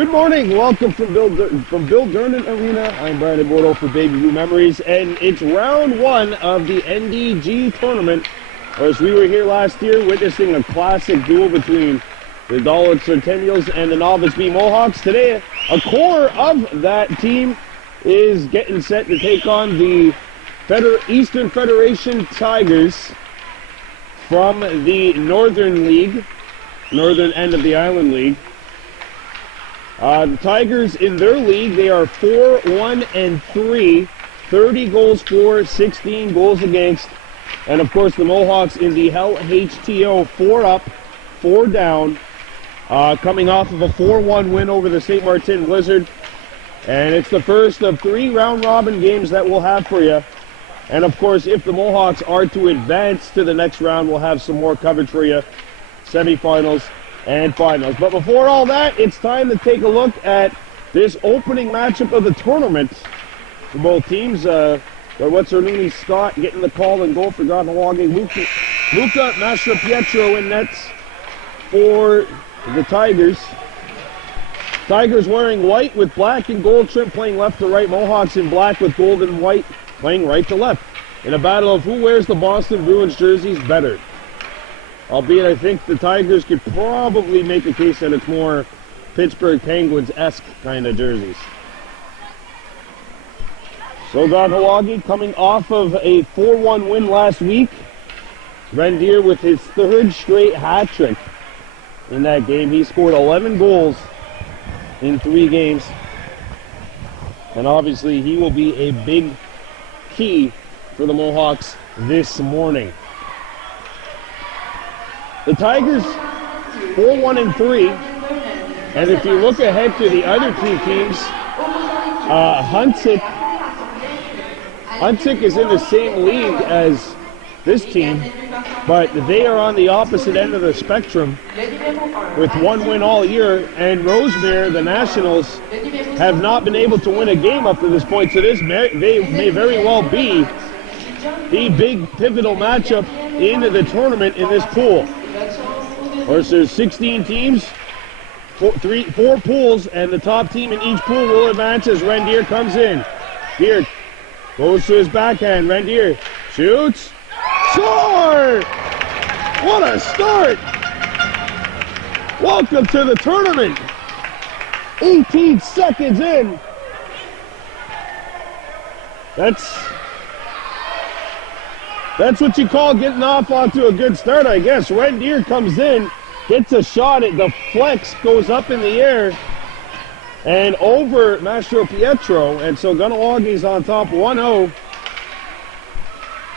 Good morning. Welcome from Bill Durnan Arena. I'm Brandon Bordeaux for Baby Blue Memories, and it's round one of the NDG tournament. As we were here last year witnessing a classic duel between the Dulwich Centennials and the Novice B Mohawks. Today, a core of that team is getting set to take on the Eastern Federation Tigers from the Northern League, northern end of the Island League. The Tigers in their league, they are 4-1-3, 30 goals for, 16 goals against. And of course the Mohawks in the LHTO, 4 up, 4 down, coming off of a 4-1 win over the St. Martin Blizzard. And it's the first of 3 round-robin games that we'll have for you. And of course, if the Mohawks are to advance to the next round, we'll have some more coverage for you, semifinals and finals. But before all that, it's time to take a look at this opening matchup of the tournament for both teams. What's her name? Scott getting the call and goal for Kahnawake. Luca Mastro Pietro in nets for the Tigers. Tigers wearing white with black and gold trim, playing left to right. Mohawks in black with gold and white, playing right to left. In a battle of who wears the Boston Bruins jerseys better. Albeit I think the Tigers could probably make a case that it's more Pittsburgh Penguins-esque kind of jerseys. So Kahnawake coming off of a 4-1 win last week. Rendier with his 3rd straight hat trick in that game. He scored 11 goals in 3 games. And obviously he will be a big key for the Mohawks this morning. The Tigers 4-1-3, and if you look ahead to the other 2 teams, Huntsic is in the same league as this team, but they are on the opposite end of the spectrum with 1 win all year, and Rosemere, the Nationals, have not been able to win a game up to this point, so they may very well be the big pivotal matchup in the tournament in this pool. Of course, there's 16 teams, 4 pools, and the top team in each pool will advance as Rendier comes in. Deer goes to his backhand. Rendier shoots. Score! What a start! Welcome to the tournament. 18 seconds in. That's what you call getting off onto a good start, I guess. Rendier comes in, gets a shot, it deflects, goes up in the air, and over Mastro Pietro, and so Kahnawake on top 1-0.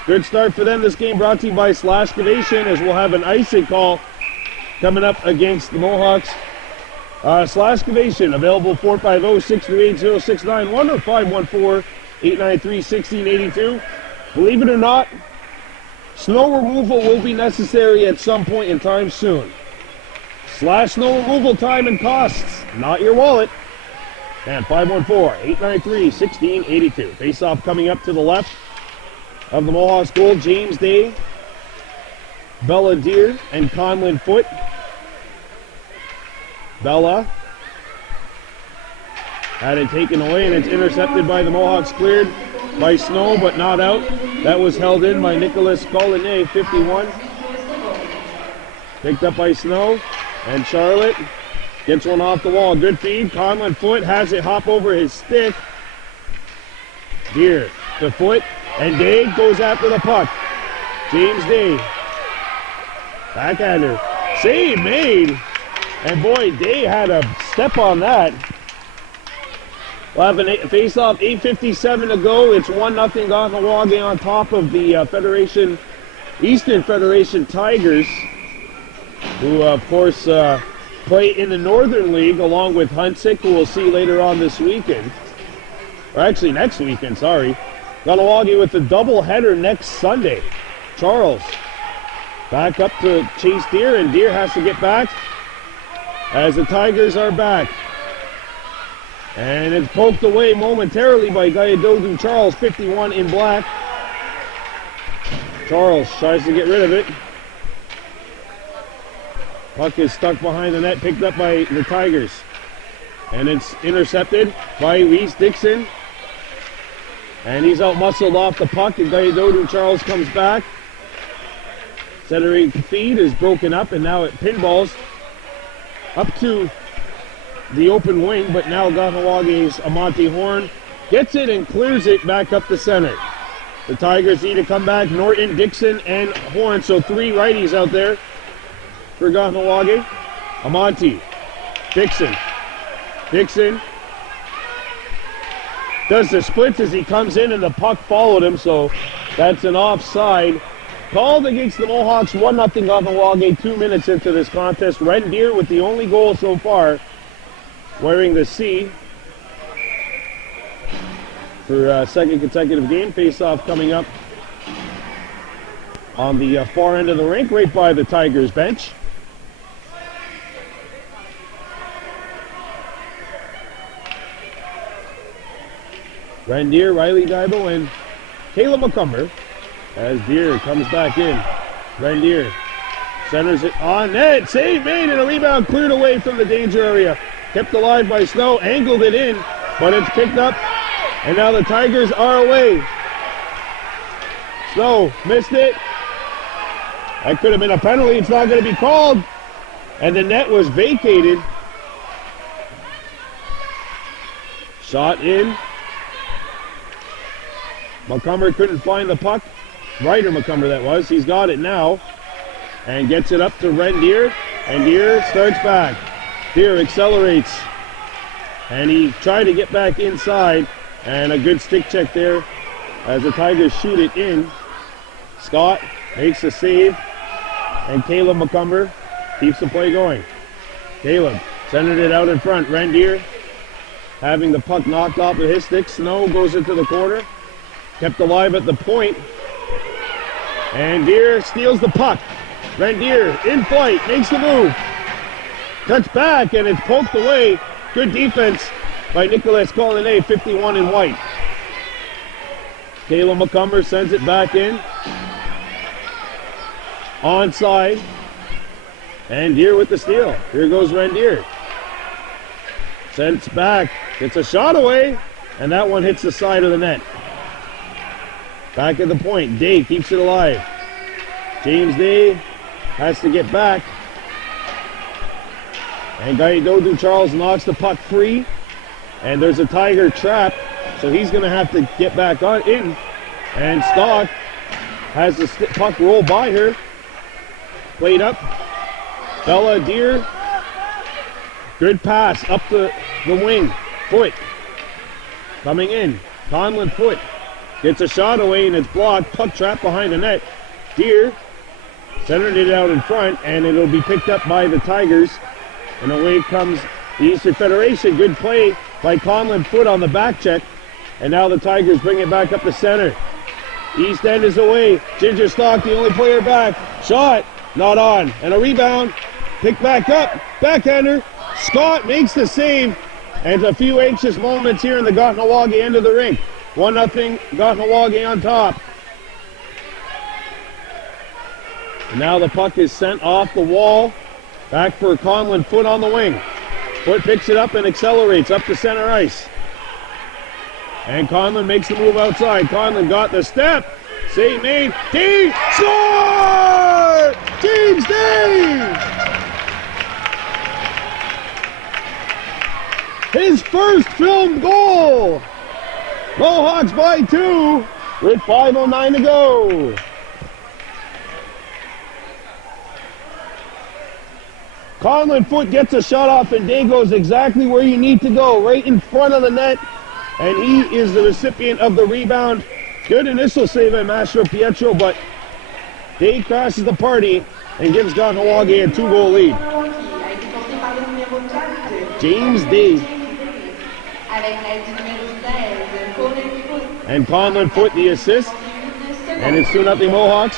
Good start for them. This game brought to you by Slashkavation, as we'll have an icing call coming up against the Mohawks. Slashkavation, available 450-638-0691 or 514-893-1682. Believe it or not, snow removal will be necessary at some point in time soon. Snow removal time and costs, not your wallet. And 514-893-1682. Face-off coming up to the left of the Mohawks goal. James Day, Bella Deer, and Conlin Foote. Bella had it taken away, and it's intercepted by the Mohawks, cleared by Snow, but not out. That was held in by Nicholas Collinet, 51. Picked up by Snow, and Charlotte gets one off the wall. Good feed. Conlin Foote has it hop over his stick. Deer to Foote, and Day goes after the puck. James Day. Backhander. Save made. And boy, Day had a step on that. We'll have a face-off, 8:57 to go. It's 1-0 Kahnawake on top of the Eastern Federation Tigers, who of course play in the Northern League along with Huntsic, who we'll see later on this weekend. Or actually next weekend, sorry. Kahnawake with a doubleheader next Sunday. Charles back up to chase Deer, and Deer has to get back as the Tigers are back. And it's poked away momentarily by Gayadodu Charles, 51 in black. Charles tries to get rid of it. Puck is stuck behind the net, picked up by the Tigers. And it's intercepted by Reese Dixon. And he's out-muscled off the puck. And Dodu Charles comes back. Centering feed is broken up, and now it pinballs up to the open wing. But now Kahnawake's Amante Horn gets it and clears it back up the center. The Tigers need to come back. Norton, Dixon, and Horn. So 3 righties out there for Kahnawake. Amante. Dixon. Dixon does the splits as he comes in, and the puck followed him, so that's an offside. Called against the Mohawks, 1-0 Kahnawake, 2 minutes into this contest. Rendier with the only goal so far, wearing the C for a second consecutive game. Face-off coming up on the far end of the rink, right by the Tigers bench. Rendier, Riley Daibo, and Caleb McCumber as Deer comes back in. Rendier centers it on net. Save made and a rebound cleared away from the danger area. Kept alive by Snow, angled it in, but it's picked up, and now the Tigers are away. Snow missed it. That could have been a penalty. It's not going to be called. And the net was vacated. Shot in. McCumber couldn't find the puck. Ryder McCumber that was. He's got it now. And gets it up to Rendier. And Deer starts back. Deer accelerates. And he tried to get back inside. And a good stick check there as the Tigers shoot it in. Scott makes the save. And Caleb McCumber keeps the play going. Caleb centered it out in front. Rendier having the puck knocked off of his stick. Snow goes into the corner. Kept alive at the point. And Deer steals the puck. Rendier in flight, makes the move. Cuts back and it's poked away. Good defense by Nicolas Collinet, 51 in white. Caleb McCumber sends it back in. Onside. And Deer with the steal. Here goes Rendier. Sends back. Gets a shot away. And that one hits the side of the net. Back at the point. Day keeps it alive. James Day has to get back. And Dodu Charles knocks the puck free. And there's a Tiger trap. So he's going to have to get back on in. And Stock has the puck roll by her. Played up. Bella Deer. Good pass up the wing. Foot. Coming in. Conlon Foot. Gets a shot away and it's blocked. Puck trap behind the net. Deer centered it out in front and it'll be picked up by the Tigers. And away comes the Eastern Federation. Good play by Conlon Foot on the back check. And now the Tigers bring it back up the center. East End is away. Ginger Stock, the only player back. Shot, not on. And a rebound. Picked back up. Backhander. Scott makes the save. And a few anxious moments here in the Kahnawake end of the rink. 1-0 Kahnawake on top. And now the puck is sent off the wall. Back for Conlon Foot on the wing. Foot picks it up and accelerates up to center ice. And Conlon makes the move outside. Conlon got the step. Save made. Day score! James Day! His first film goal! Mohawks by 2 with 5:09 to go. Conlon Foot gets a shot off and Day goes exactly where you need to go, right in front of the net. And he is the recipient of the rebound. Good initial save by Mastro Pietro, but Day crashes the party and gives Kahnawake a 2-goal lead. James Day. And Conlon Foot the assist. And it's 2-0 Mohawks.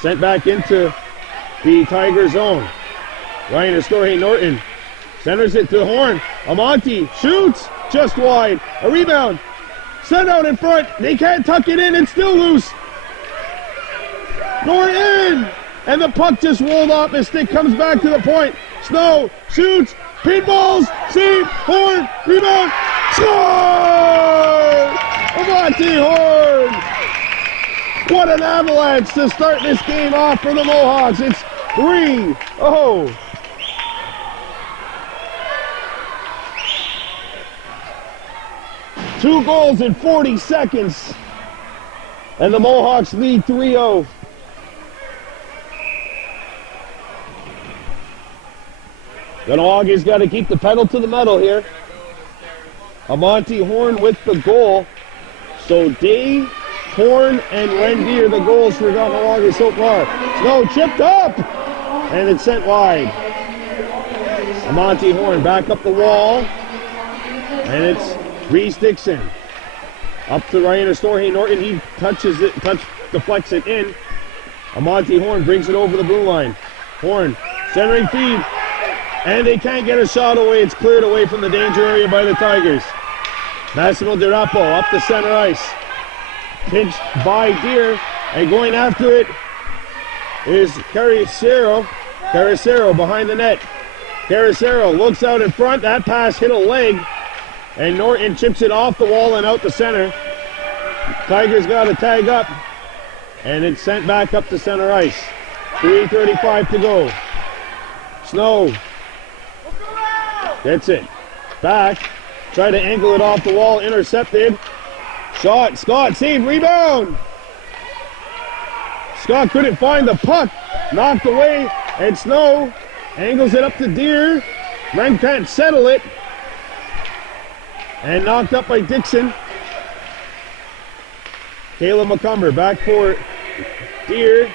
Sent back into the Tiger zone. Ryan Astorhe Norton centers it to Horn. Amante shoots just wide. A rebound. Sent out in front. They can't tuck it in. It's still loose. Norton! And the puck just rolled off his stick. Comes back to the point. Snow shoots. Pinballs, save, Horn, rebound, score! Monty Horn! What an avalanche to start this game off for the Mohawks. It's 3-0. Two goals in 40 seconds. And the Mohawks lead 3-0. Kahnawake got to keep the pedal to the metal here. Monty Horn with the goal. So Day, Horn, and Rendier, the goals for Kahnawake so far. Snow chipped up, and it's sent wide. Monty Horn back up the wall, and it's Reese Dixon. Up to Ryan Astorhe Norton, he deflects it in. Monty Horn brings it over the blue line. Horn, centering feed, and they can't get a shot away. It's cleared away from the danger area by the Tigers. Massimo Dirapo up the center ice. Pinched by Deer, and going after it is Caricero. Caricero behind the net. Caricero looks out in front. That pass hit a leg, and Norton chips it off the wall and out the center. Tigers got to tag up, and it's sent back up to center ice. 3:35 to go. Snow gets it back. Try to angle it off the wall, intercepted. Shot, Scott, save, rebound! Scott couldn't find the puck, knocked away, and Snow angles it up to Deer. Ren can't settle it. And knocked up by Dixon. Caleb McCumber back for Deer.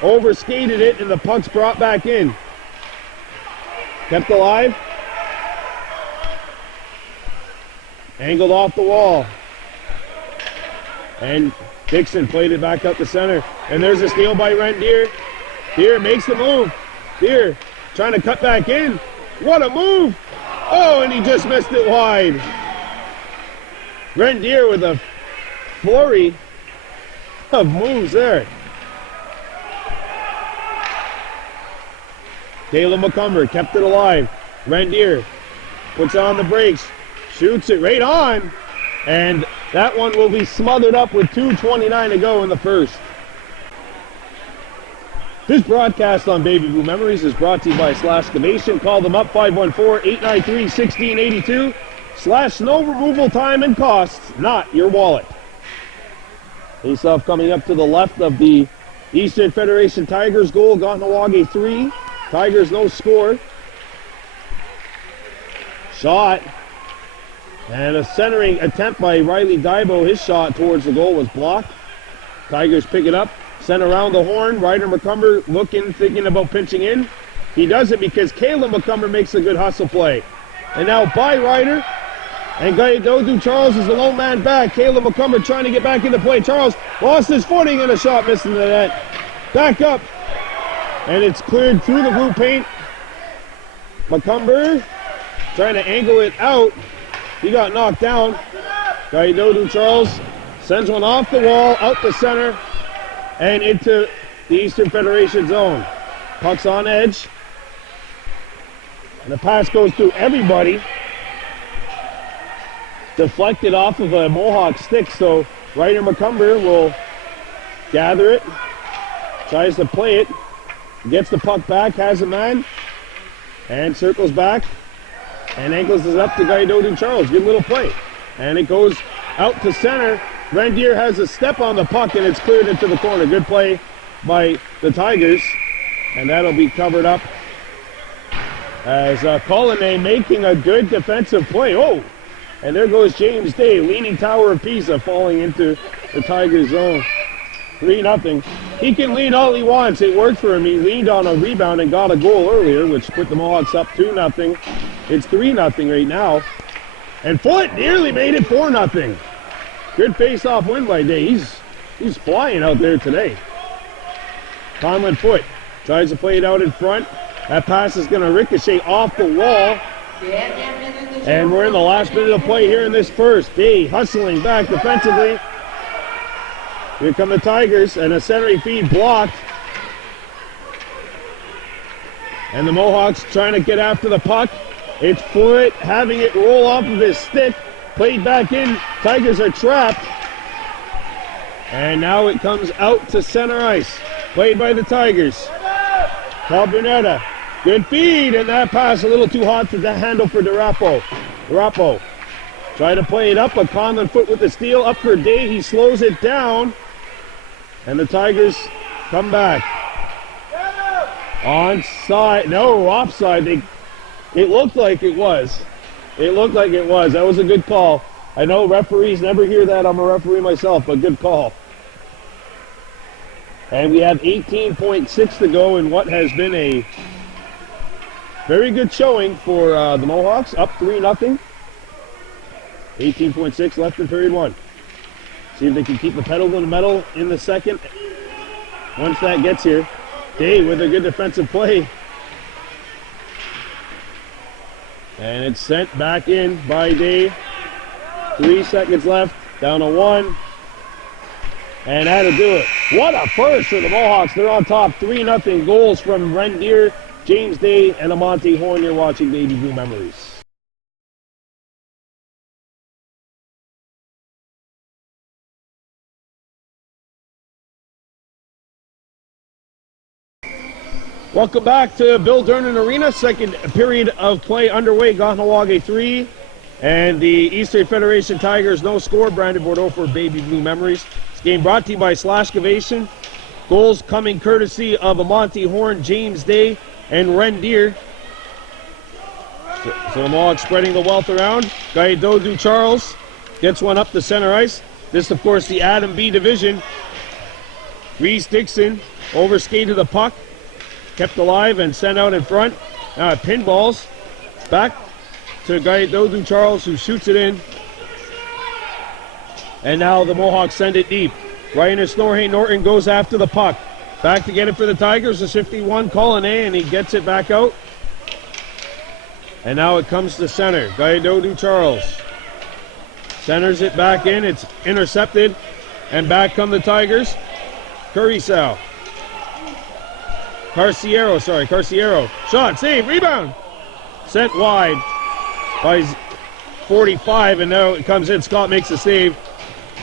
Overskated it, and the puck's brought back in. Kept alive. Angled off the wall. And Dixon played it back up the center. And there's a steal by Rendier. Deer makes the move. Deer trying to cut back in. What a move! Oh, and he just missed it wide. Rendier with a flurry of moves there. Caleb McCumber kept it alive. Rendier puts on the brakes. Shoots it right on, and that one will be smothered up with 2:29 to go in the first. This broadcast on Baby Blue Memories is brought to you by Slashcavation. Call them up 514-893-1682. Slash snow removal time and costs, not your wallet. Face-off coming up to the left of the Eastern Federation Tigers goal. Kahnawake 3. Tigers no score. Shot. And a centering attempt by Riley Daibo. His shot towards the goal was blocked. Tigers pick it up, send around the horn. Ryder McCumber looking, thinking about pinching in. He does it because Caleb McCumber makes a good hustle play. And now by Ryder. And Dodu Charles is the lone man back. Caleb McCumber trying to get back into play. Charles lost his footing and a shot missing the net. Back up. And it's cleared through the blue paint. McCumber trying to angle it out. He got knocked down. Dodu Charles sends one off the wall, out the center, and into the Eastern Federation zone. Puck's on edge. And the pass goes through everybody. Deflected off of a Mohawk stick, so Ryder McCumber will gather it. Tries to play it. Gets the puck back, has a man, and circles back. And ankles it up to Dodu Charles. Good little play. And it goes out to center. Rendier has a step on the puck, and it's cleared into the corner. Good play by the Tigers. And that'll be covered up as Colonnay making a good defensive play. Oh! And there goes James Day, leaning Tower of Pisa, falling into the Tigers zone. 3-0. He can lead all he wants. It worked for him. He leaned on a rebound and got a goal earlier, which put the Mohawks up 2-0. It's 3-0 right now. And Foote nearly made it 4-0. Good face-off win by Day. He's flying out there today. Conlon Foote tries to play it out in front. That pass is going to ricochet off the wall. And we're in the last minute of play here in this first. Day hustling back defensively. Here come the Tigers, and a centering feed blocked. And the Mohawks trying to get after the puck. It's Foot having it roll off of his stick. Played back in. Tigers are trapped. And now it comes out to center ice. Played by the Tigers. Calbernetta. Good feed, and that pass a little too hot to the handle for DeRapo. Try to play it up, but Conlon Foot with the steal. Up for Day. He slows it down. And the Tigers come back. Onside. No, offside. It looked like it was. That was a good call. I know referees never hear that. I'm a referee myself, but good call. And we have 18.6 to go in what has been a very good showing for the Mohawks. Up 3-0. 18.6 left in period one. See if they can keep the pedal to the metal in the second. Once that gets here. Day with a good defensive play. And it's sent back in by Day. 3 seconds left. Down to 1. And that'll do it. What a first for the Mohawks. They're on top. 3-0 goals from Rendier, James Day, and Amante Horn. You're watching Baby Blue Memories. Welcome back to Bill Durnan Arena. Second period of play underway. Kahnawake 3 and the Eastern Federation Tigers no score. Brandon Bordeaux for Baby Blue Memories. This game brought to you by Slashcavation. Goals coming courtesy of Amante Horn, James Day, and Rendier. So the Mohawks spreading the wealth around. Gaidodu Charles gets one up the center ice. This, of course, the Adam B division. Reese Dixon overskated the puck. Kept alive and sent out in front. Pinballs back to Gaidodu Charles, who shoots it in. And now the Mohawks send it deep. Ryan Snorhay Norton goes after the puck. Back to get it for the Tigers. The 51 Colin A, and he gets it back out. And now it comes to center. Gaidodu Charles centers it back in. It's intercepted. And back come the Tigers. Carciero. Shot, save, rebound. Sent wide by 45, and now it comes in. Scott makes the save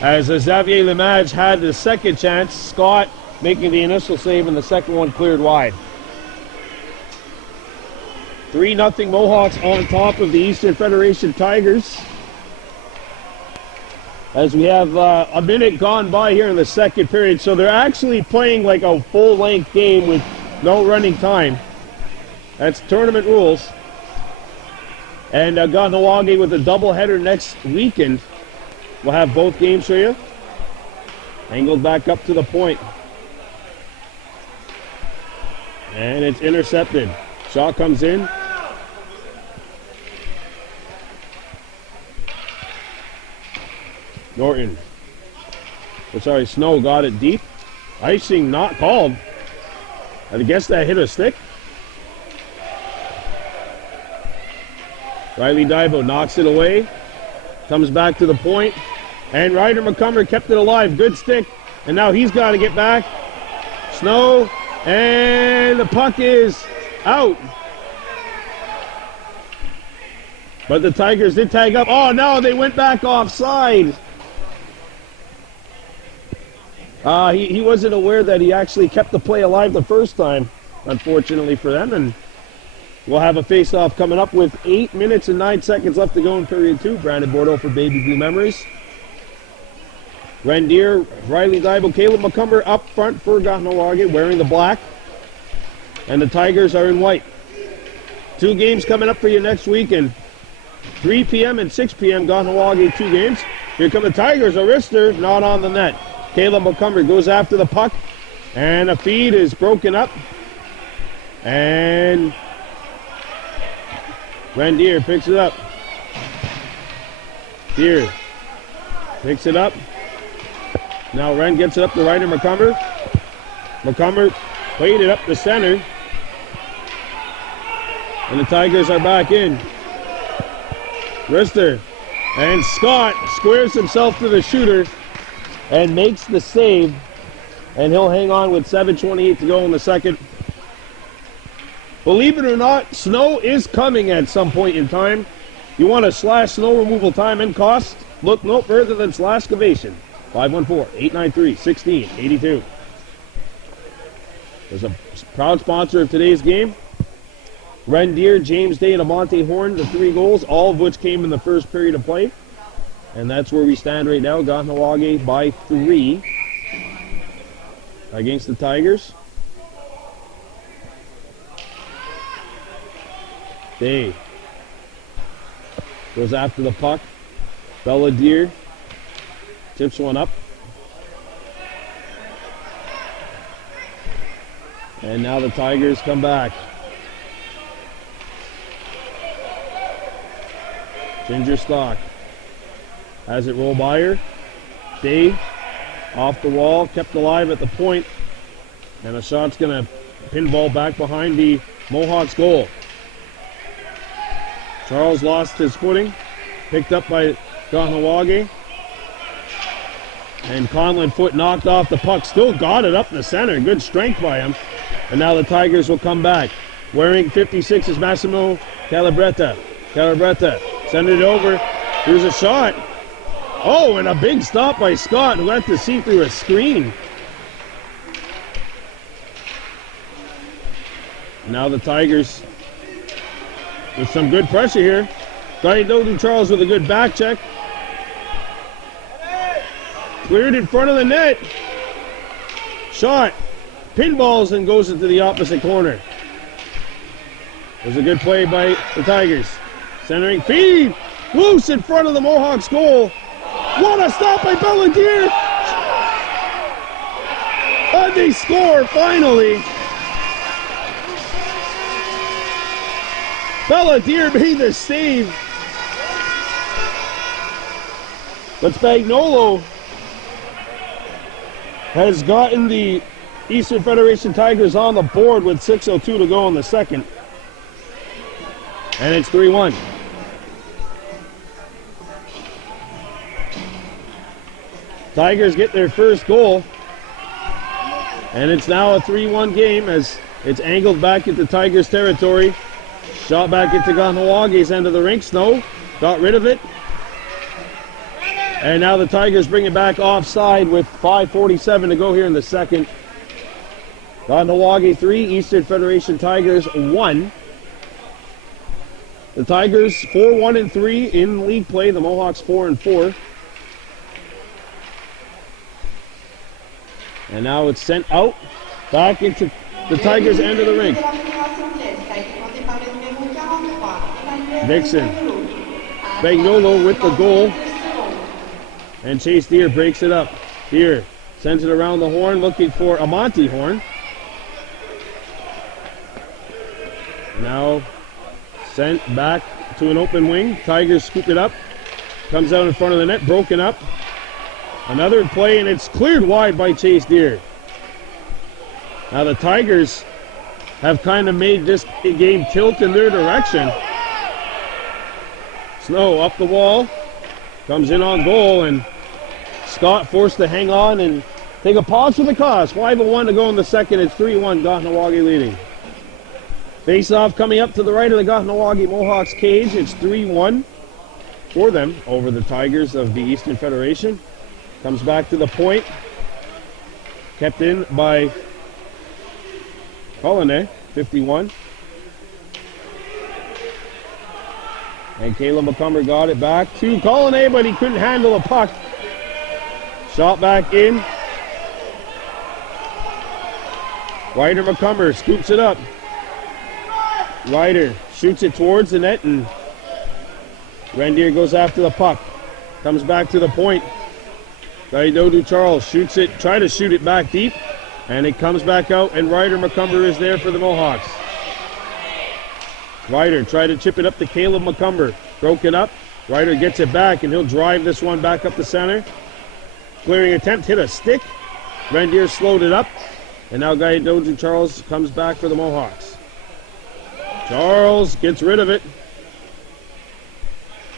as Xavier Lemage had the second chance. Scott making the initial save, and the second one cleared wide. 3-0 Mohawks on top of the Eastern Federation Tigers. As we have a minute gone by here in the second period, so they're actually playing like a full-length game with no running time. That's tournament rules. And Kahnawake with a doubleheader next weekend. We'll have both games for you. Angled back up to the point. And it's intercepted. Shot comes in. Norton. Snow got it deep. Icing not called. I guess that hit a stick. Riley Dibo knocks it away. Comes back to the point. And Ryder McCumber kept it alive. Good stick. And now he's got to get back. Snow. And the puck is out. But the Tigers did tag up. Oh, no, they went back offside. He wasn't aware that he actually kept the play alive the first time, unfortunately for them. And we'll have a face-off coming up with 8 minutes and 9 seconds left to go in period 2. Brandon Bordeaux for Baby Blue Memories. Rendier, Riley Dibo, Caleb McCumber up front for Kahnawake, wearing the black. And the Tigers are in white. 2 games coming up for you next weekend. 3 p.m. and 6 p.m. Kahnawake 2 games. Here come the Tigers. A wrister, not on the net. Caleb McCumber goes after the puck, and a feed is broken up. And Rendier picks it up. Deer picks it up. Now Ren gets it up to Ryder McCumber. McCumber played it up the center. And the Tigers are back in. Wrister. And Scott squares himself to the shooter and makes the save, and he'll hang on with 7:28 to go in the second. Believe it or not, snow is coming at some point in time. You want to slash snow removal time and cost? Look no further than Slashcavation. 514-893-1682. There's a proud sponsor of today's game. Rendier, James Day, and Amonte Horn, the 3 goals, all of which came in the first period of play. And that's where we stand right now. Kahnawake by 3 against the Tigers. Day goes after the puck. Belladere tips one up. And now the Tigers come back. Ginger Stock has it roll by her. Day off the wall, kept alive at the point. And a shot's going to pinball back behind the Mohawks goal. Charles lost his footing. Picked up by Kahnawake. And Conlon foot knocked off the puck. Still got it up the center. Good strength by him. And now the Tigers will come back. Wearing 56 is Massimo Calabretta. Calabretta send it over. Here's a shot. Oh, and a big stop by Scott, who had to see through a screen. Now the Tigers with some good pressure here. Gaidodu Charles with a good back check. Cleared in front of the net. Shot. Pinballs and goes into the opposite corner. There's a good play by the Tigers. Centering feed. Loose in front of the Mohawks goal. What a stop by Belladere. And they score finally. Belladere made the save. But Spagnolo has gotten the Eastern Federation Tigers on the board with 6:02 to go in the second. And it's 3-1. Tigers get their first goal. And it's now a 3-1 game as it's angled back into Tigers territory. Shot back into Kahnawake's end of the rink. Snow got rid of it. And now the Tigers bring it back offside with 5:47 to go here in the second. Kahnawake 3, Eastern Federation Tigers 1. The Tigers 4-1-3 in league play. The Mohawks 4-4. And now it's sent out back into the Tigers' end of the rink. Dixon. Spagnolo with the goal. And Chase Deere breaks it up. Deere sends it around the horn looking for Amonte Horn. Now sent back to an open wing. Tigers scoop it up. Comes out in front of the net, broken up. Another play, and it's cleared wide by Chase Deere. Now the Tigers have kind of made this game tilt in their direction. Snow up the wall. Comes in on goal, and Scott forced to hang on and take a pause for the cause. 5:01 to go in the second. It's 3-1, Kahnawake leading. Face-off coming up to the right of the Kahnawake Mohawks cage. It's 3-1 for them over the Tigers of the Eastern Federation. Comes back to the point. Kept in by Collinet, 51. And Caleb McCumber got it back to Collinet, but he couldn't handle the puck. Shot back in. Ryder McCumber scoops it up. Ryder shoots it towards the net, and Rendier goes after the puck. Comes back to the point. Gaidodu Charles shoots it, try to shoot it back deep, and it comes back out, and Ryder McCumber is there for the Mohawks. Ryder tried to chip it up to Caleb McCumber. Broken up. Ryder gets it back, and he'll drive this one back up the center. Clearing attempt, hit a stick. Rendier slowed it up, and now Gaidodu Charles comes back for the Mohawks. Charles gets rid of it.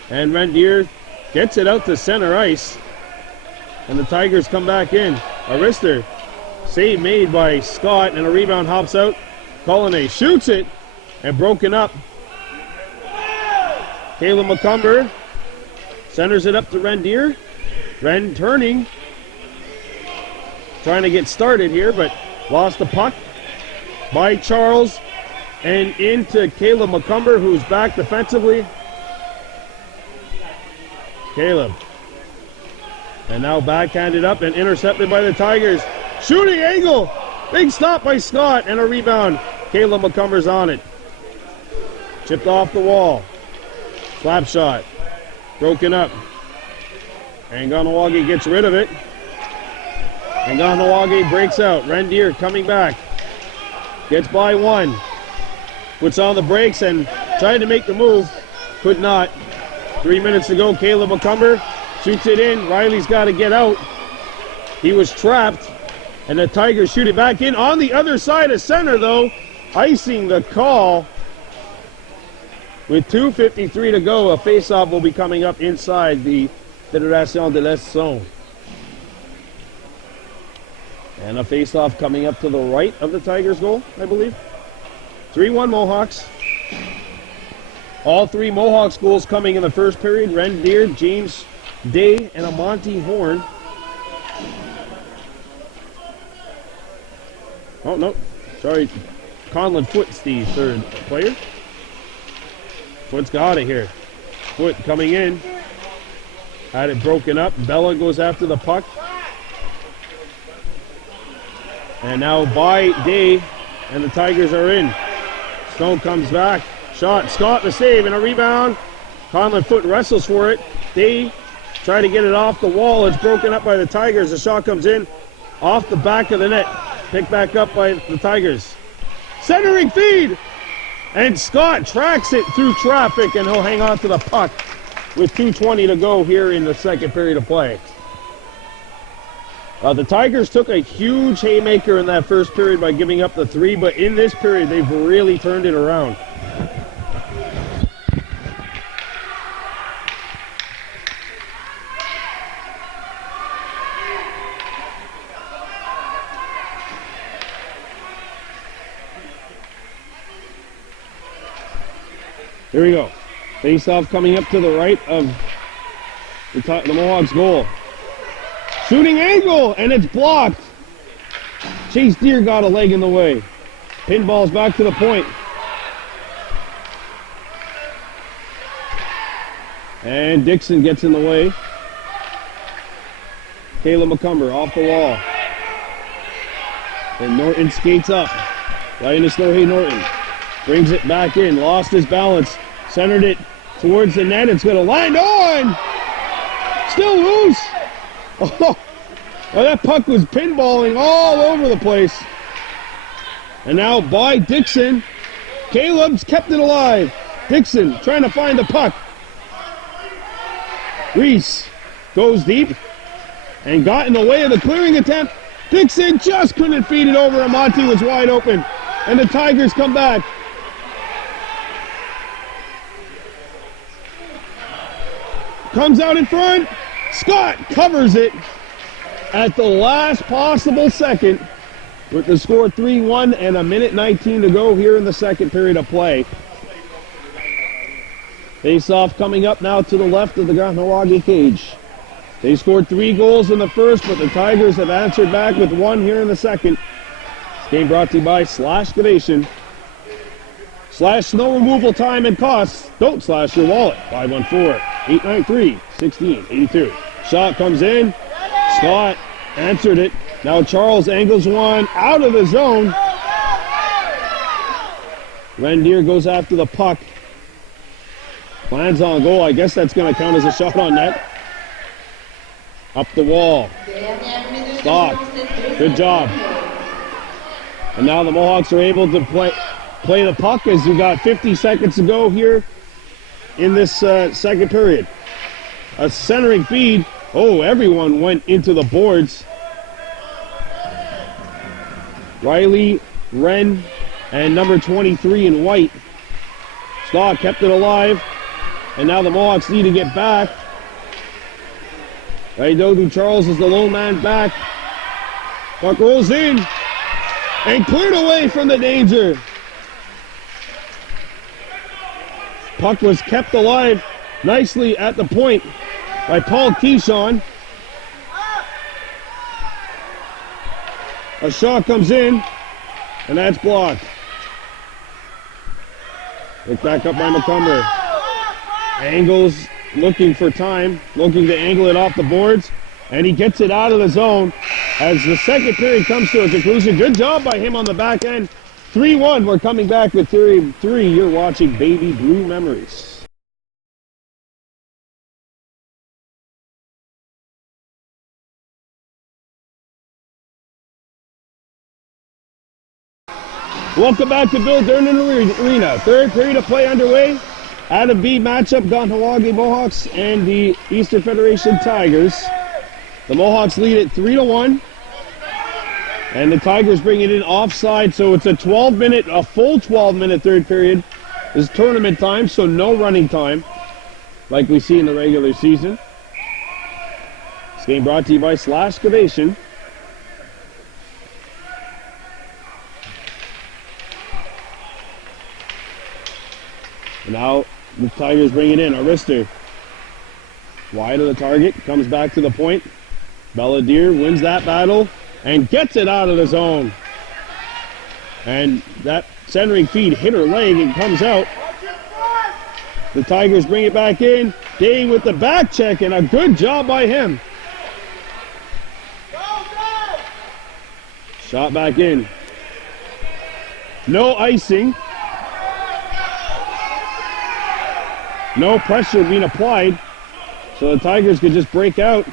And Rendier gets it out to center ice. And the Tigers come back in. Arister, save made by Scott, and a rebound hops out. Collinet shoots it. and broken up. Caleb McCumber centers it up to Rendier. Ren turning, trying to get started here, but lost the puck by Charles and into Caleb McCumber, who's back defensively. Caleb. And now backhanded up and intercepted by the Tigers. Shooting angle. Big stop by Scott and a rebound. Caleb McCumber's on it. Chipped off the wall. Slap shot. Broken up. And Kahnawake gets rid of it. And Kahnawake breaks out. Rendier coming back. Gets by one. Puts on the brakes and tried to make the move. Could not. 3 minutes to go. Caleb McCumber shoots it in. Riley's got to get out. He was trapped. And the Tigers shoot it back in. On the other side of center, though, icing the call. With 2:53 to go, a face-off will be coming up inside the Fédération de l'Est zone. And a face-off coming up to the right of the Tigers' goal, I believe. 3-1 Mohawks. All three Mohawks goals coming in the first period. Rendier, James Day, and Amonte Horn. Oh, no. Sorry. Conlon Foot's the third player. Foot's got it here. Foot coming in. Had it broken up. Bella goes after the puck. And now by Day, and the Tigers are in. Stone comes back. Shot. Scott the save and a rebound. Conlon Foot wrestles for it. Day trying to get it off the wall. It's broken up by the Tigers. The shot comes in off the back of the net. Picked back up by the Tigers. Centering feed! And Scott tracks it through traffic, and he'll hang on to the puck with 2:20 to go here in the second period of play. The Tigers took a huge haymaker in that first period by giving up the 3, but in this period they've really turned it around. Here we go. Face-off coming up to the right of the Mohawks' goal. Shooting angle, and it's blocked. Chase Deer got a leg in the way. Pinball's back to the point. And Dixon gets in the way. Caleb McCumber off the wall. And Norton skates up. Linus Norton brings it back in. Lost his balance. Centered it towards the net. It's going to land on. Still loose. Oh, well, that puck was pinballing all over the place. And now by Dixon. Caleb's kept it alive. Dixon trying to find the puck. Reese goes deep and got in the way of the clearing attempt. Dixon just couldn't feed it over. Amonte was wide open. And the Tigers come back. Comes out in front. Scott covers it at the last possible second with the score 3-1 and a minute 19 to go here in the second period of play. Face-off coming up now to the left of the Kahnawake cage. They scored 3 goals in the first, but the Tigers have answered back with 1 here in the second. This game brought to you by Slashcavation. Slash snow removal time and costs. Don't slash your wallet. 514-893-1682. Shot comes in. Scott answered it. Now Charles angles one out of the zone. Rendier goes after the puck. Lands on goal. I guess that's going to count as a shot on net. Up the wall. Stop. Good job. And now the Mohawks are able to play the puck as we got 50 seconds to go here in this second period. A centering feed. Oh, everyone went into the boards. Riley, Wren, and number 23 in white. Scott kept it alive. And now the Mohawks need to get back. Dodu Charles is the lone man back. Puck rolls in. And cleared away from the danger. puck was kept alive nicely at the point by Paul Keyshawn. A shot comes in, and that's blocked. Picked back up by McCumber. Angles, looking for time, looking to angle it off the boards, and he gets it out of the zone as the second period comes to a conclusion. Good job by him on the back end. 3-1, we're coming back with Period 3. You're watching Baby Blue Memories. Welcome back to Bill Durnan Arena. Third period of play underway. Out of B matchup, Kahnawake Mohawks and the Eastern Federation Tigers. The Mohawks lead it 3-1. And the Tigers bring it in offside, so it's a full 12-minute third period. It's tournament time, so no running time like we see in the regular season. This game brought to you by Slashcavation. And now the Tigers bring it in. Arister wide of the target, comes back to the point. Belladier wins that battle and gets it out of the zone. And that centering feed hit her leg and comes out. The Tigers bring it back in. Day with the back check, and a good job by him. Shot back in. No icing. No pressure being applied, so the Tigers could just break out.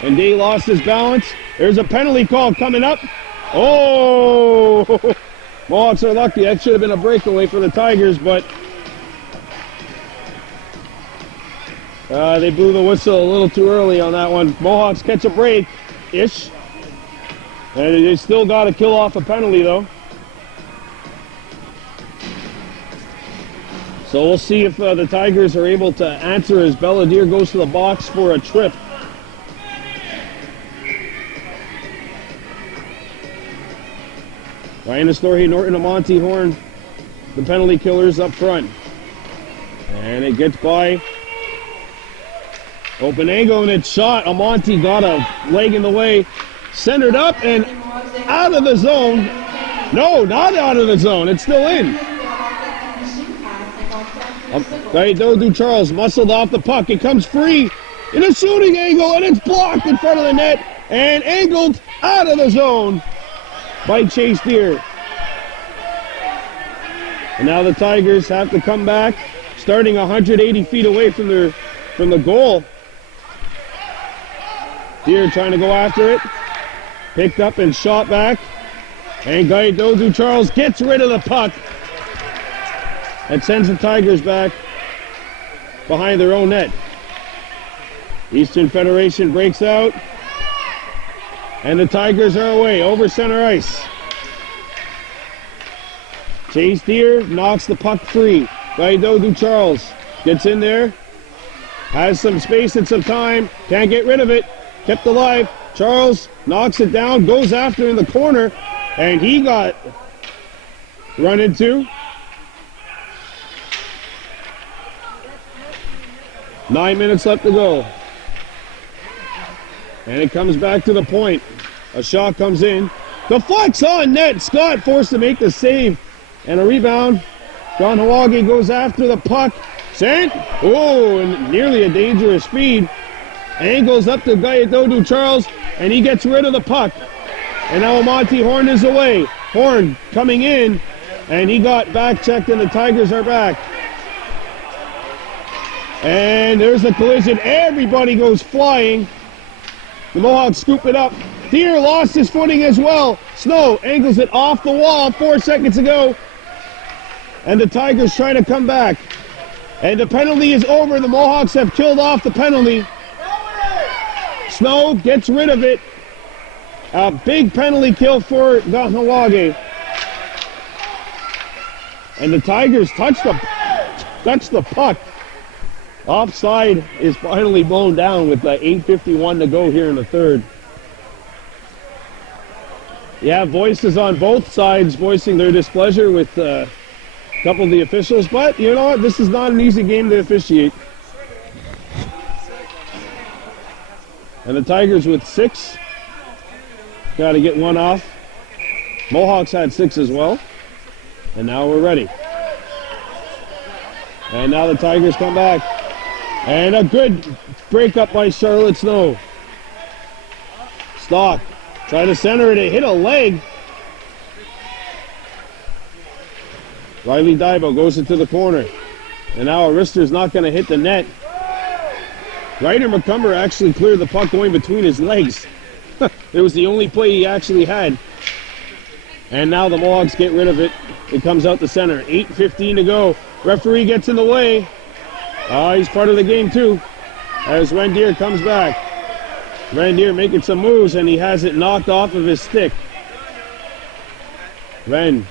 And Day lost his balance. There's a penalty call coming up. Oh! Mohawks are lucky. That should have been a breakaway for the Tigers, but they blew the whistle a little too early on that one. Mohawks catch a break-ish. And they still got to kill off a penalty, though. So we'll see if the Tigers are able to answer as Belladier goes to the box for a trip. Ryan Astorhe, Norton, Amonte, Horn, the penalty killers up front. And it gets by. Open angle and it's shot. Amonte got a leg in the way. Centered up and out of the zone. No, not out of the zone. It's still in. Dodu Charles muscled off the puck. It comes free in a shooting angle and it's blocked in front of the net and angled out of the zone by Chase Deer. And now the Tigers have to come back, starting 180 feet away from the goal. Deer trying to go after it. Picked up and shot back. And Dodu Charles gets rid of the puck. And sends the Tigers back behind their own net. Eastern Federation breaks out. And the Tigers are away over center ice. Chase Deer knocks the puck free. Dodu Charles gets in there. Has some space and some time. Can't get rid of it. Kept alive. Charles knocks it down. Goes after in the corner. And he got run into. 9 minutes left to go. And it comes back to the point. A shot comes in. Deflects on net. Scott forced to make the save. And a rebound. Kahnawake goes after the puck. Sent. Oh, and nearly a dangerous feed. Angles up to Dodu Charles. And he gets rid of the puck. And now Monty Horn is away. Horn coming in. And he got back checked and the Tigers are back. And there's a collision. Everybody goes flying. The Mohawks scoop it up. Deer lost his footing as well. Snow angles it off the wall 4 seconds ago. And the Tigers trying to come back. And the penalty is over. The Mohawks have killed off the penalty. Snow gets rid of it. A big penalty kill for Kahnawake. And the Tigers touch the puck. Offside is finally blown down with 8:51 to go here in the third. You have voices on both sides voicing their displeasure with couple of the officials, but you know what? This is not an easy game to officiate. And the Tigers with 6. Got to get one off. Mohawks had 6 as well. And now we're ready. And now the Tigers come back. And a good breakup by Charlotte Snow. Stock. Try to center it. It hit a leg. Riley Dibo goes into the corner. And now Arister's not going to hit the net. Ryder McCumber actually cleared the puck going between his legs. It was the only play he actually had. And now the Mohawks get rid of it. It comes out the center. 8:15 to go. Referee gets in the way. He's part of the game too. As Rendier comes back. Rendier making some moves and he has it knocked off of his stick. Ren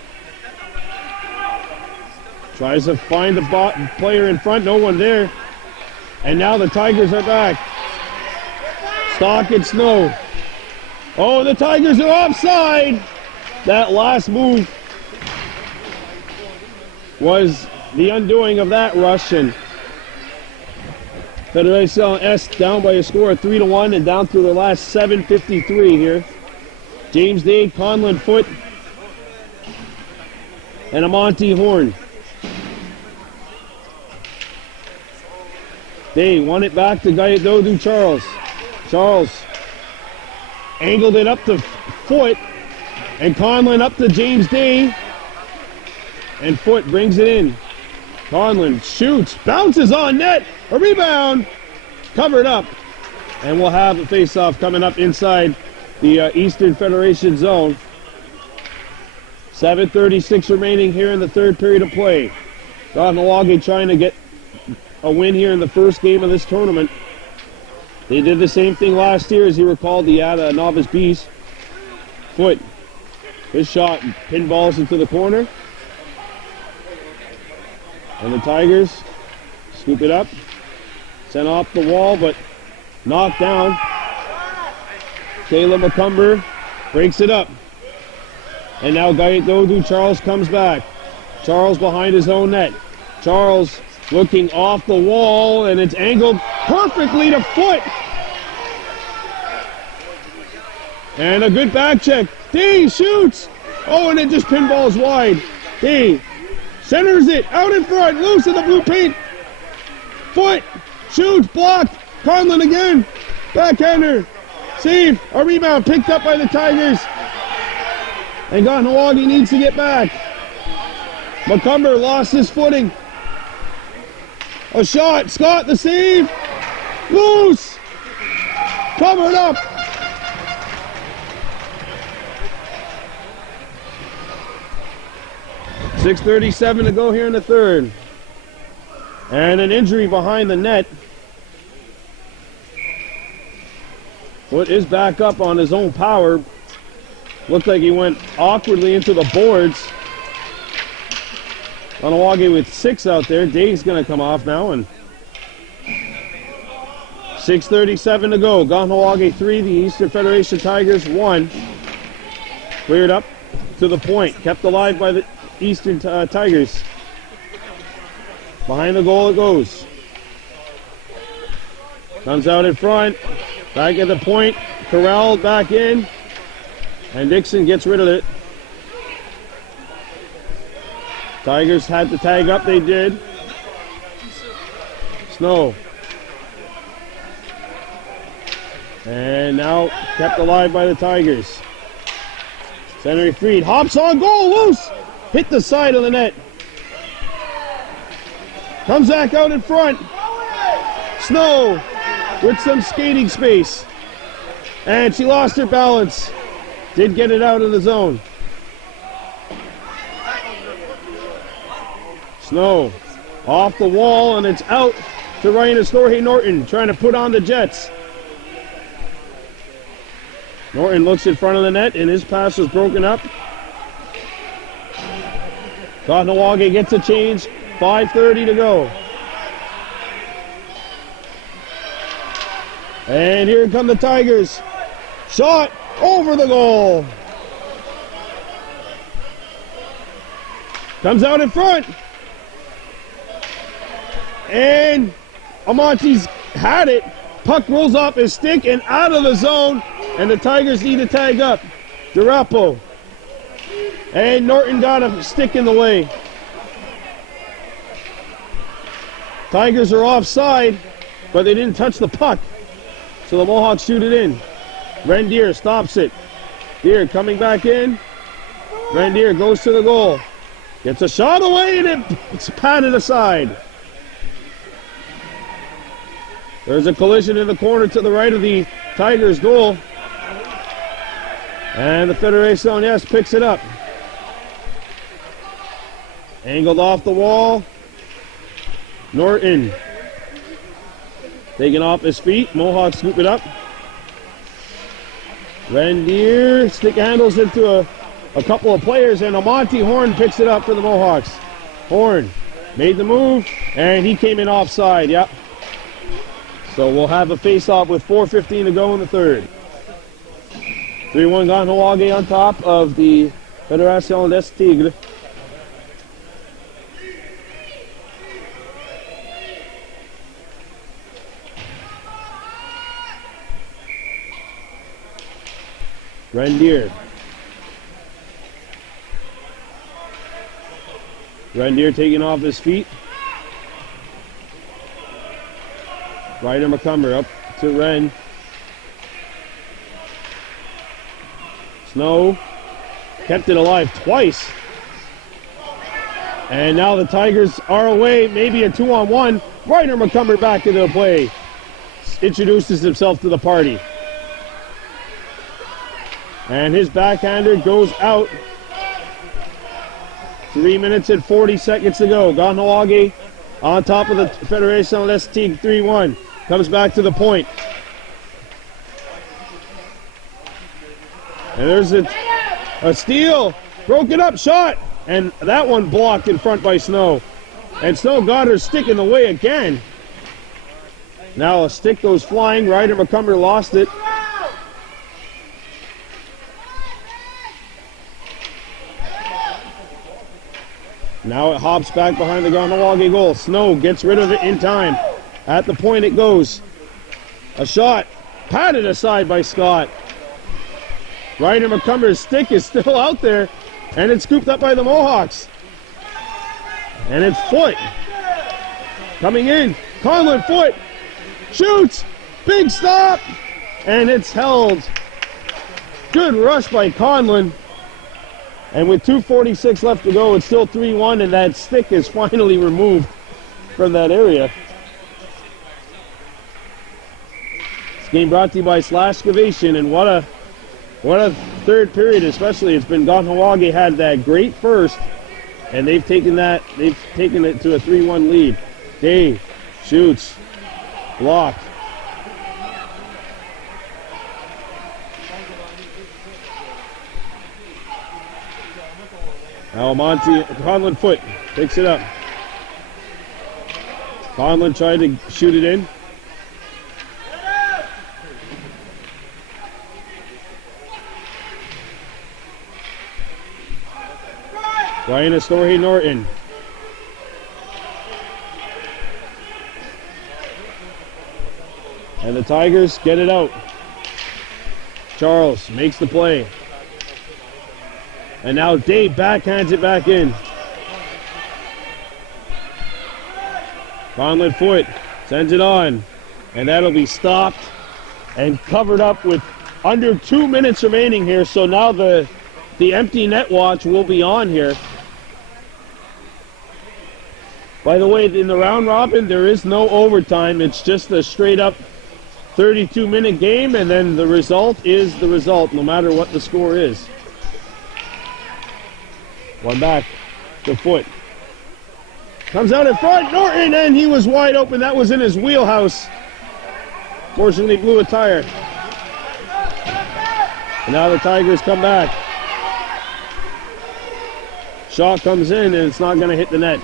tries to find the player in front. No one there. And now the Tigers are back. Stock and Snow. Oh, the Tigers are offside. That last move was the undoing of that rush, and Federación S down by a score of 3-1 and down through the last 7:53 here. James Day, Conlon Foote, and Amonte Horn. Day won it back to Dodu Charles. Charles angled it up to Foote, and Conlon up to James Day, and Foote brings it in. Conlon shoots, bounces on net, a rebound, covered up, and we'll have a face-off coming up inside the Eastern Federation zone. 7:36 remaining here in the third period of play. Kahnawake trying to get a win here in the first game of this tournament. They did the same thing last year, as you recall. They had a novice beast. Foote, his shot pinballs into the corner. And the Tigers scoop it up. Sent off the wall, but knocked down. Caleb McCumber breaks it up. And now Dodu Charles comes back. Charles behind his own net. Charles looking off the wall, and it's angled perfectly to Foote. And a good back check. D shoots. Oh, and it just pinballs wide. D centers it out in front, loose in the blue paint. Foote shoots, blocked. Conlon again. Backhander. Save. A rebound picked up by the Tigers. And Kahnawake needs to get back. McCumber lost his footing. A shot. Scott the save. Loose. Covered up. .6:37 to go here in the third. And an injury behind the net. Foote is back up on his own power. Looked like he went awkwardly into the boards. Kahnawake with 6 out there. Day's going to come off now. And 6:37 to go. Kahnawake 3, the Eastern Federation Tigers 1. Cleared up to the point. Kept alive by the Eastern Tigers. Behind the goal it goes. Comes out in front. Back at the point. Corral back in. And Dixon gets rid of it. Tigers had to tag up. They did. Snow. And now kept alive by the Tigers. Center Freed. Hops on goal. Loose. Hit the side of the net. Comes back out in front. Snow with some skating space. And she lost her balance. Did get it out of the zone. Snow off the wall, and it's out to Ryan Astorhe Norton, trying to put on the Jets. Norton looks in front of the net, and his pass was broken up. Kahnawake gets a change. 5:30 to go. And here come the Tigers. Shot over the goal. Comes out in front. And Amonte's had it. Puck rolls off his stick and out of the zone. And the Tigers need to tag up. DeRapo. And Norton got a stick in the way. Tigers are offside, but they didn't touch the puck. So the Mohawks shoot it in. Rendier stops it. Deer coming back in. Rendier goes to the goal. Gets a shot away and it's patted aside. There's a collision in the corner to the right of the Tigers goal. And the Federación Yes picks it up. Angled off the wall. Norton taken off his feet. Mohawks scoop it up. Rendier stick handles into a couple of players, and Amonte Horn picks it up for the Mohawks. Horn made the move, and he came in offside. Yep. So we'll have a face-off with 4:15 to go in the third. 3-1 Kahnawake on top of the Federación des Tigres. Rendier. Rendier taking off his feet. Ryder McCumber up to Ren. Snow kept it alive twice. And now the Tigers are away, maybe a 2-on-1. Ryder McCumber back into the play. Introduces himself to the party. And his backhander goes out. 3 minutes and 40 seconds to go. Kahnawake on top of the Federación des Tigres 3-1. Comes back to the point. And there's a steal. Broken up shot. And that one blocked in front by Snow. And Snow got her stick in the way again. Now a stick goes flying. Ryder McCumber lost it. Now it hops back behind the Kahnawake goal. Snow gets rid of it in time. At the point it goes. A shot. Patted aside by Scott. Ryder McCumber's stick is still out there. And it's scooped up by the Mohawks. And it's Foot. Coming in. Conlon Foot. Shoots. Big stop. And it's held. Good rush by Conlon. And with 2:46 left to go, it's still 3-1, and that stick is finally removed from that area. This game brought to you by Slashcavation, and what a third period, especially. It's been Kahnawake had that great first, and they've taken it to a 3-1 lead. Dave shoots, blocked. Now Conlon Foot picks it up. Conlon tried to shoot it in. Ryan Astorhe Norton. And the Tigers get it out. Charles makes the play. And now Dave backhands it back in. Conlon Foot sends it on. And that'll be stopped and covered up with under 2 minutes remaining here. So now the empty net watch will be on here. By the way, in the round robin, there is no overtime. It's just a straight up 32-minute game, and then the result is the result, no matter what the score is. One back to Foot. Comes out in front, Norton, and he was wide open. That was in his wheelhouse. Fortunately, blew a tire. And now the Tigers come back. Shot comes in, and it's not going to hit the net.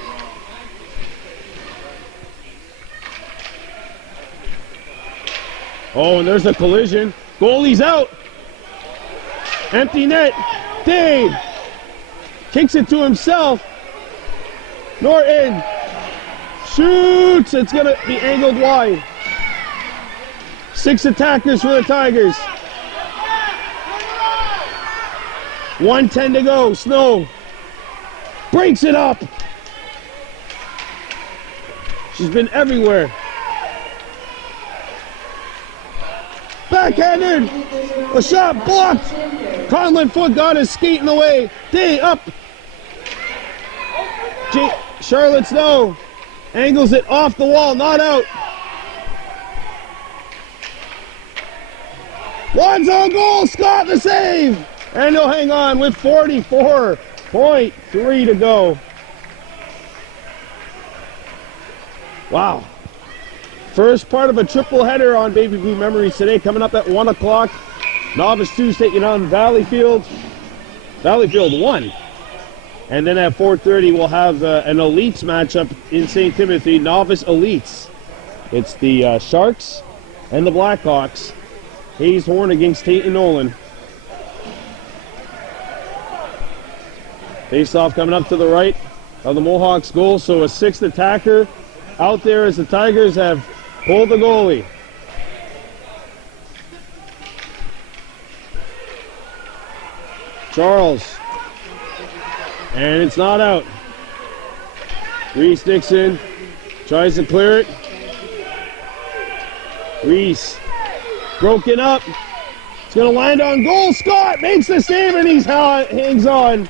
Oh, and there's a collision. Goalie's out. Empty net. Dave kicks it to himself. Norton shoots. It's going to be angled wide. 6 attackers for the Tigers. 1:10 to go. Snow breaks it up. She's been everywhere. Backhanded. A shot blocked. Conlon foot got his skating away. Day up. Charlotte Snow angles it off the wall, not out. One's on goal. Scott the save. And he'll hang on with 44.3 to go. Wow. First part of a triple header on Baby Blue Memories today, coming up at 1 o'clock. Novice 2's taking on Valleyfield. Valleyfield 1. And then at 4:30 we'll have an Elites matchup in St. Timothy, Novice Elites. It's the Sharks and the Blackhawks. Hayes Horn against Tate and Nolan. Face-off coming up to the right of the Mohawks goal, so a 6th attacker out there as the Tigers have pulled the goalie. Charles. And it's not out. Reese Dixon tries to clear it. Reese broken up. It's going to land on goal. Scott makes the save and he hangs on.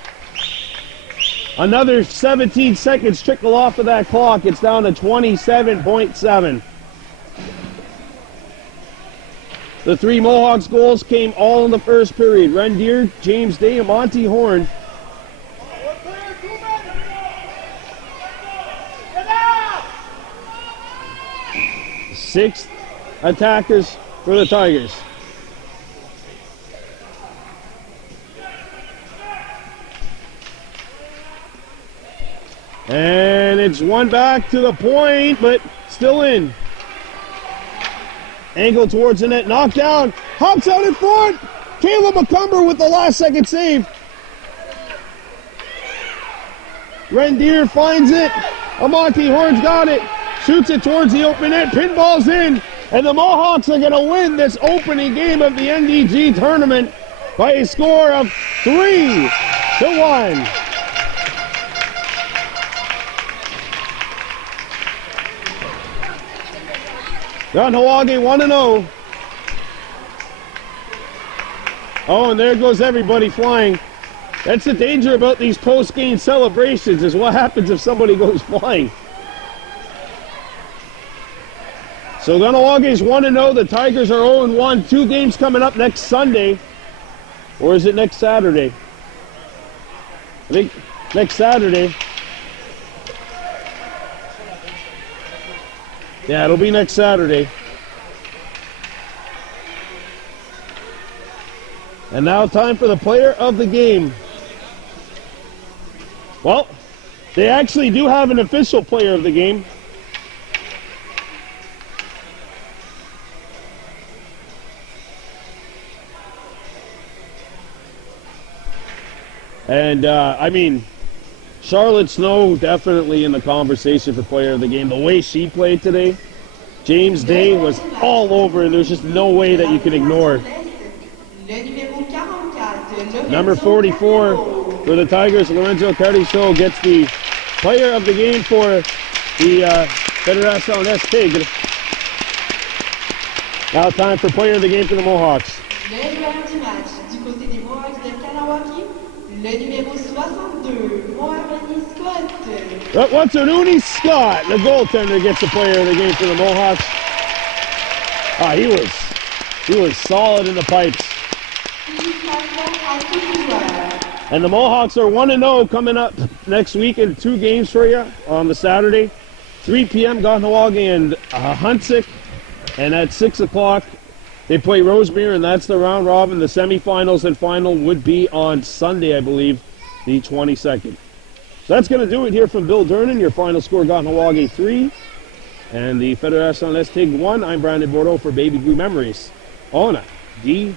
Another 17 seconds trickle off of that clock. It's down to 27.7. The 3 Mohawks goals came all in the first period. Rendier, James Day, and Monty Horn. Sixth attackers for the Tigers. And it's one back to the point, but still in. Angle towards the net, knocked down, hops out in front. Caleb McCumber with the last second save. Rendier finds it. Amonte Horn's got it. Shoots it towards the open net, pinballs in, and the Mohawks are going to win this opening game of the NDG tournament by a score of 3-1. Kahnawake 1-0. Oh, and there goes everybody flying. That's the danger about these post-game celebrations, is what happens if somebody goes flying. So Kahnawake is 1-0. The Tigers are 0-1. 2 games coming up next Sunday. Or is it next Saturday? I think next Saturday. Yeah, it'll be next Saturday. And now time for the player of the game. Well, they actually do have an official player of the game. And, I mean, Charlotte Snow definitely in the conversation for player of the game. The way she played today, James Day was all over, and there's just no way that you can ignore. Number 44 for the Tigers, Lorenzo Cardiso, gets the player of the game for the Fédération S Tigres. Now time for player of the game for the Mohawks. Le numéro 62, Scott. What's Rooney Scott, the goaltender, gets the player of the game for the Mohawks. He was solid in the pipes. And the Mohawks are 1-0 coming up next week in 2 games for you on the Saturday. 3 p.m. Kahnawake and Huntsic, and at 6 o'clock they play Rosemere, and that's the round robin. The semifinals and final would be on Sunday, I believe, the 22nd. So that's going to do it here from Bill Durnan. Your final score, Kahnawake 3 and the Fédération S Tigres 1. I'm Brandon Bordeaux for Baby Blue Memories on NDG.